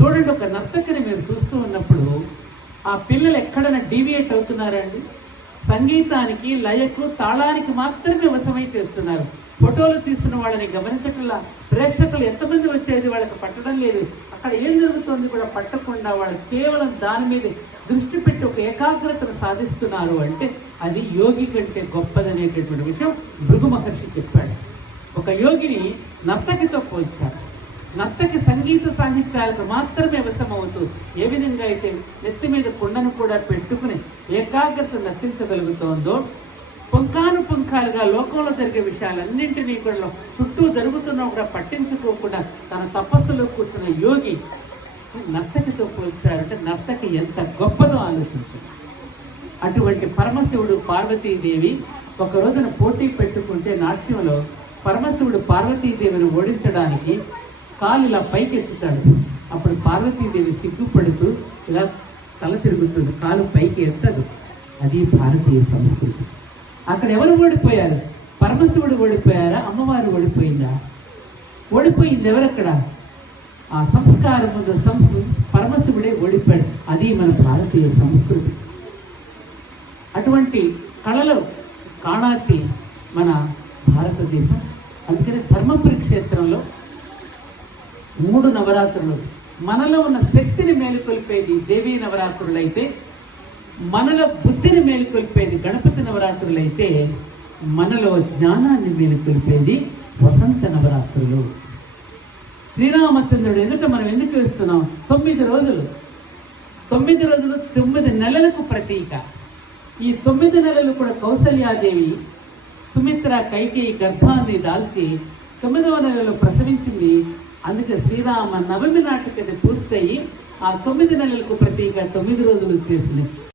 చూడండి ఒక నర్తకిని మీరు చూస్తూ ఉన్నప్పుడు ఆ పిల్లలు ఎక్కడైనా డీవియేట్ అవుతున్నారండి? సంగీతానికి లయకు తాళానికి మాత్రమే వశమై చేస్తున్నారు. ఫోటోలు తీస్తున్న వాళ్ళని గమనించట్లా? ప్రేక్షకులు ఎంతమంది వచ్చేది వాళ్ళకి పట్టడం లేదు. అక్కడ ఏం జరుగుతుంది కూడా పట్టకుండా వాళ్ళు కేవలం దాని మీద దృష్టి పెట్టి ఒక ఏకాగ్రతను సాధిస్తున్నారు అంటే అది యోగి కంటే గొప్పదనేటటువంటి విషయం భృగు మహర్షి చెప్పాడు. ఒక యోగిని నర్తకితో పోల్చారు. నర్తకి సంగీత సాహిత్యాలకు మాత్రమే వశమవుతూ ఏ విధంగా అయితే నెత్తి మీద కుండను కూడా పెట్టుకుని ఏకాగ్రత నర్తించగలుగుతోందో పుంఖాను పుంఖాలుగా లోకంలో జరిగే విషయాలన్నింటినీ కూడా చుట్టూ జరుగుతున్నా కూడా పట్టించుకోకుండా తన తపస్సులో కూర్చున్న యోగి నర్తకితో పోల్చారంటే నర్తకి ఎంత గొప్పదో ఆలోచించు. అటువంటి పరమశివుడు పార్వతీదేవి ఒక రోజున పోటీ పెట్టుకుంటే నాట్యంలో పరమశివుడు పార్వతీదేవిని ఓడించడానికి కాలు ఇలా పైకి ఎత్తుతాడు అప్పుడు పార్వతీదేవి సిగ్గుపడుతూ ఇలా తల తిరుగుతుంది. కాలు పైకి ఎత్తదు అది భారతీయ సంస్కృతి. అక్కడ ఎవరు ఓడిపోయారు? పరమశివుడు ఓడిపోయారా? అమ్మవారు ఓడిపోయిందా? ఓడిపోయింది ఎవరక్కడ? ఆ సంస్కారం సంస్కృతి పరమశివుడే ఓడిపోయాడు. అది మన భారతీయ సంస్కృతి. అటువంటి కళలు కాణాచి మన భారతదేశం మూడు నవరాత్రులు. మనలో ఉన్న శక్తిని మేలుకొల్పేది దేవీ నవరాత్రులు అయితే మనలో బుద్ధిని మేలుకొల్పేది గణపతి నవరాత్రులు అయితే మనలో జ్ఞానాన్ని మేలుకొల్పేది వసంత నవరాత్రులు. శ్రీరామచంద్రుడు ఎదుట మనం ఎందుకు చేస్తున్నాం? తొమ్మిది రోజులు. తొమ్మిది రోజులు తొమ్మిది నెలలకు ప్రతీక. ఈ తొమ్మిది నెలలు కూడా కౌసల్యాదేవి సుమిత్ర కైకేయి గర్భాన్ని దాల్చి తొమ్మిదవ నెలలో ప్రసవించింది అందుకే శ్రీరామ నవమి నాటికది పూర్తయి ఆ తొమ్మిది నెలలకు ప్రతీక తొమ్మిది రోజులు చేసింది